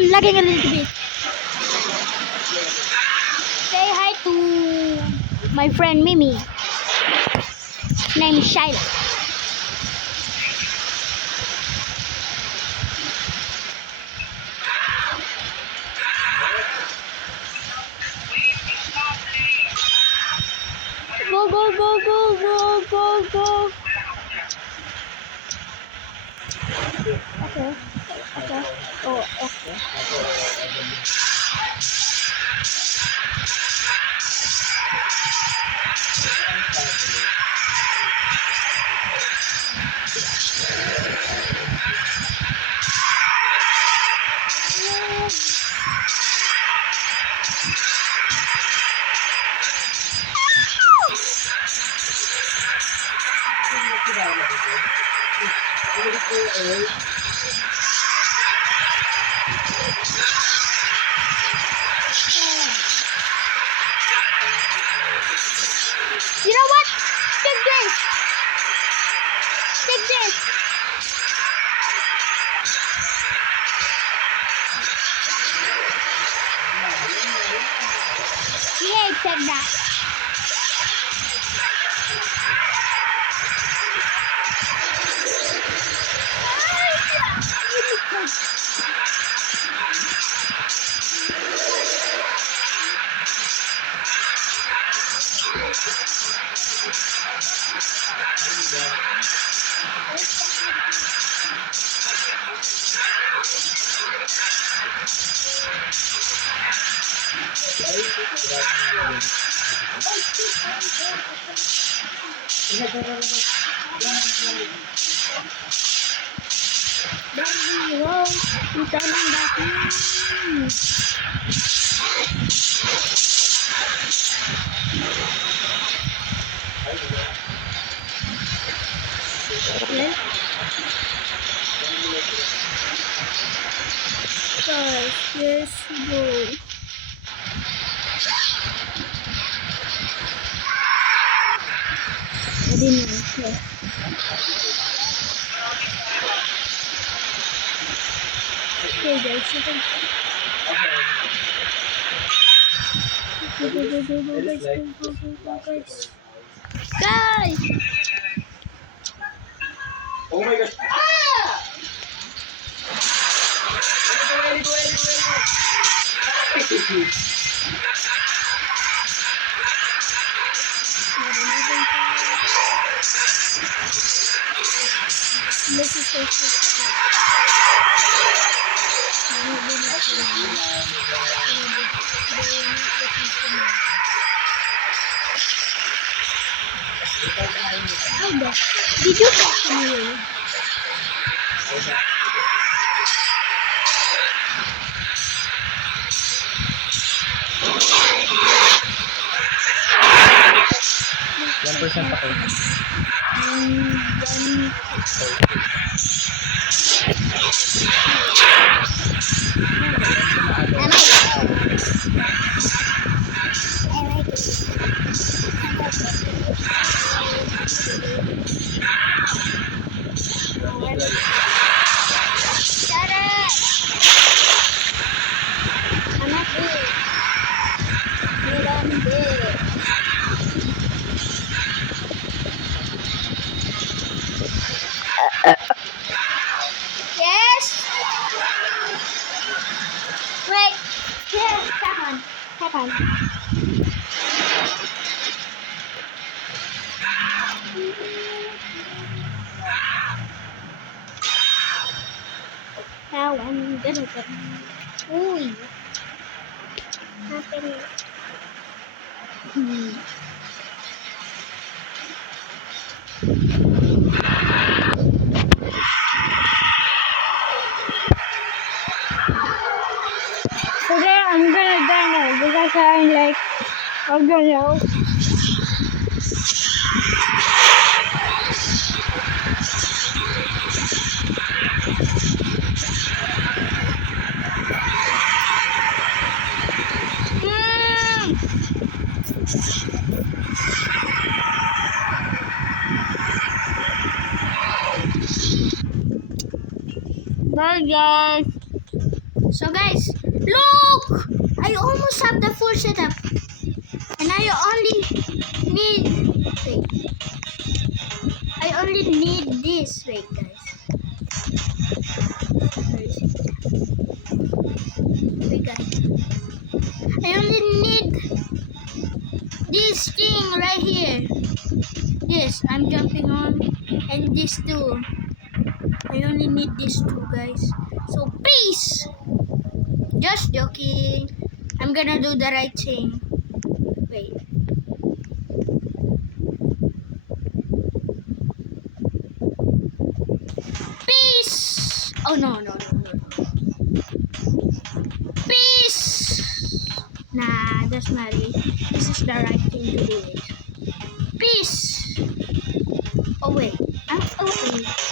I'm lagging a little bit. Say hi to my friend Mimi. Name is Shyla. Go, go, go, go, go, go, go. Okay. Okay. Oh, okay. You know what? Take this. Take this. Yeah, take that. Guys, let's go. I didn't know. Okay, guys, you can. Go, go, go, go, go, guys, go, go, go, go, guys. Guys! Oh my gosh! This is so cool. Did you talk to me? Yes. Wait. Here, tap on. Tap on. Now I'm gonna get. Ooh. Happening. Today I'm gonna die now because I'm like, I don't know. Bye guys. So guys, look! I almost have the full setup. And I only need... Wait. I only need this. Wait guys. Where is it? Wait guys. I only need this thing right here. This I'm jumping on. And this too. I only need these two guys. So peace! Just joking. I'm gonna do the right thing. Wait. Peace! Oh no. Peace! Nah, that's not it. This is the right thing to do it. Peace! Oh wait. Oh wait.